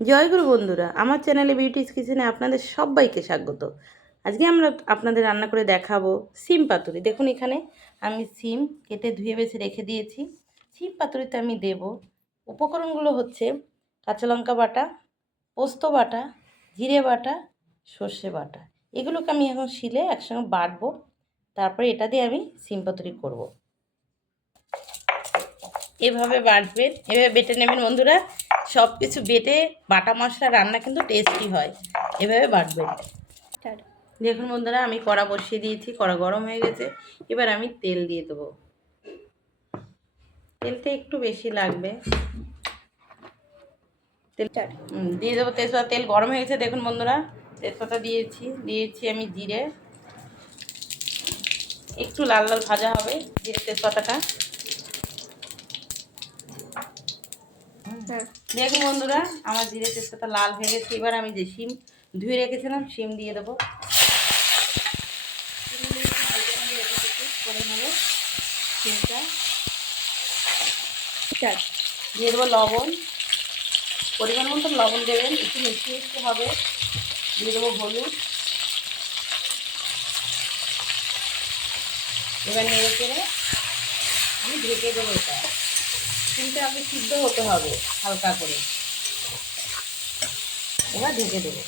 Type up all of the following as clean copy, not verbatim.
জয়গুরু বন্ধুরা, আমার চ্যানেলে বিউটিস কিচেনে আপনাদের সবাইকে স্বাগত। আজকে আমরা আপনাদের রান্না করে দেখাবো সিম পাতুরি। দেখুন এখানে আমি সিম কেটে ধুয়ে বেছে রেখে দিয়েছি। সিম পাতুরিতে আমি দেব উপকরণগুলো হচ্ছে কাঁচা লঙ্কা বাটা, পোস্ত বাটা, জিরে বাটা, সর্ষে বাটা। এগুলোকে আমি এখন শিলে একসঙ্গে বাটবো, তারপরে এটা দিয়ে আমি সিম পাতুরি করবো। এভাবে বাটবেন, এভাবে বেটে নেবেন বন্ধুরা। সব কিছু বেটে বাটা মশলা রান্না কিন্তু টেস্টি হয়। এভাবে বাটবেন। দেখুন বন্ধুরা, আমি কড়া বসিয়ে দিয়েছি, কড়া গরম হয়ে গেছে। এবার আমি তেল দিয়ে দেবো। তেলটা একটু বেশি লাগবে। তেলটা দিয়ে দেবো তেজপাতা। তেল গরম হয়ে গেছে দেখুন বন্ধুরা, তেজপাতা দিয়েছি আমি জিরে। একটু লাল লাল ভাজা হবে জিরে তেজপাতাটা। দেখুন বন্ধুরা, আমার জিরে তেজপাতা লাল হয়ে গেছে। এবার আমি যে শিম ধুয়ে রেখেছিলাম শিম দিয়ে দেবো। করে নেবো শিমটা। দিয়ে দেবো লবণ, পরিমাণ মতো লবণ দেবেন, একটু মিষ্টি মিষ্টি হবে। দিয়ে দেবো হলুদ। এবার নেড়ে চেড়ে আমি ঢেকে দেবো। এটা শিমটা আগে সিদ্ধ হতে হবে হালকা করে। এবার ঢেকে দেবো।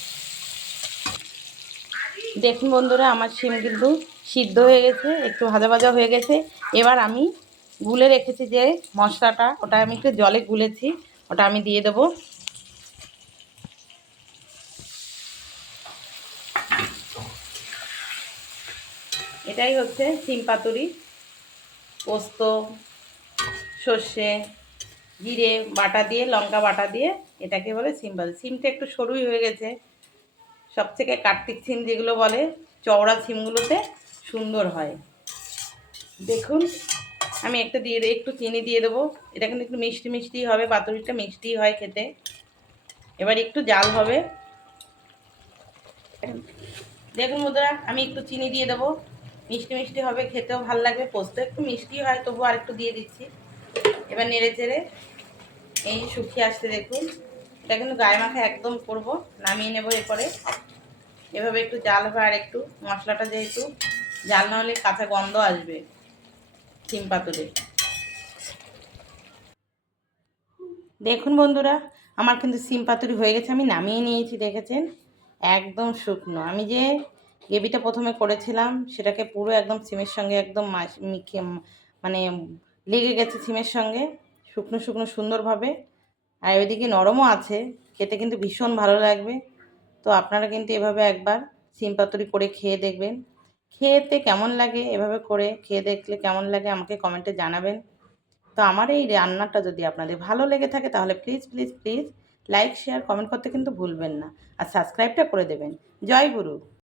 দেখুন বন্ধুরা, আমার শিম কিন্তু সিদ্ধ হয়ে গেছে, একটু ভাজা ভাজা হয়ে গেছে। এবার আমি গুলে রেখেছি যে মশলাটা, ওটা আমি একটু জলে গুলেছি, ওটা আমি দিয়ে দেবো। এটাই হচ্ছে সিম পাতুরি। পোস্ত, সর্ষে, জিরে বাটা দিয়ে, লঙ্কা বাটা দিয়ে এটাকে বলে সিম পাতুরি। সিমটা একটু সরুই হয়ে গেছে। সব থেকে কার্তিক সিম যেগুলো বলে, চওড়া সিমগুলোতে সুন্দর হয়। দেখুন আমি একটু চিনি দিয়ে দেবো। এটা কিন্তু একটু মিষ্টি মিষ্টি হবে, পাতুরিটা মিষ্টি হয় খেতে। এবার একটু জাল হবে। দেখুন বন্ধুরা, আমি একটু চিনি দিয়ে দেবো, মিষ্টি মিষ্টি হবে, খেতেও ভালো লাগবে। পোস্ত একটু মিষ্টি হয়, তবু আর একটু দিয়ে দিচ্ছি। এবার নেড়ে চেড়ে এই শুকিয়ে আসতে দেখুন। এটা কিন্তু গায়ে মাখা একদম করবো, নামিয়ে নেবো। এরপরে এভাবে একটু জাল হবে, আর একটু মশলাটা যেহেতু জাল না হলে কাঁচা গন্ধ আসবে সিম পাতুরি। দেখুন বন্ধুরা, আমার কিন্তু সিম পাতুরি হয়ে গেছে, আমি নামিয়ে নিয়েছি। দেখেছেন একদম শুকনো। আমি যে গ্রেভিটা প্রথমে করেছিলাম সেটাকে পুরো একদম সিমের সঙ্গে একদম মানে লেগে গেছে সিমের সঙ্গে, শুকনো শুকনো সুন্দরভাবে। আর ওইদিকে নরমও আছে, খেতে কিন্তু ভীষণ ভালো লাগবে। তো আপনারা কিন্তু এভাবে একবার সিম পাতুরি করে খেয়ে দেখবেন। খেতে কেমন লাগে, এভাবে করে খেয়ে দেখলে কেমন লাগে আমাকে কমেন্টে জানাবেন। তো আমার এই রান্নাটা যদি আপনাদের ভালো লেগে থাকে তাহলে please please please like share comment করতে কিন্তু ভুলবেন না, আর সাবস্ক্রাইবটা করে দেবেন। জয় গুরু।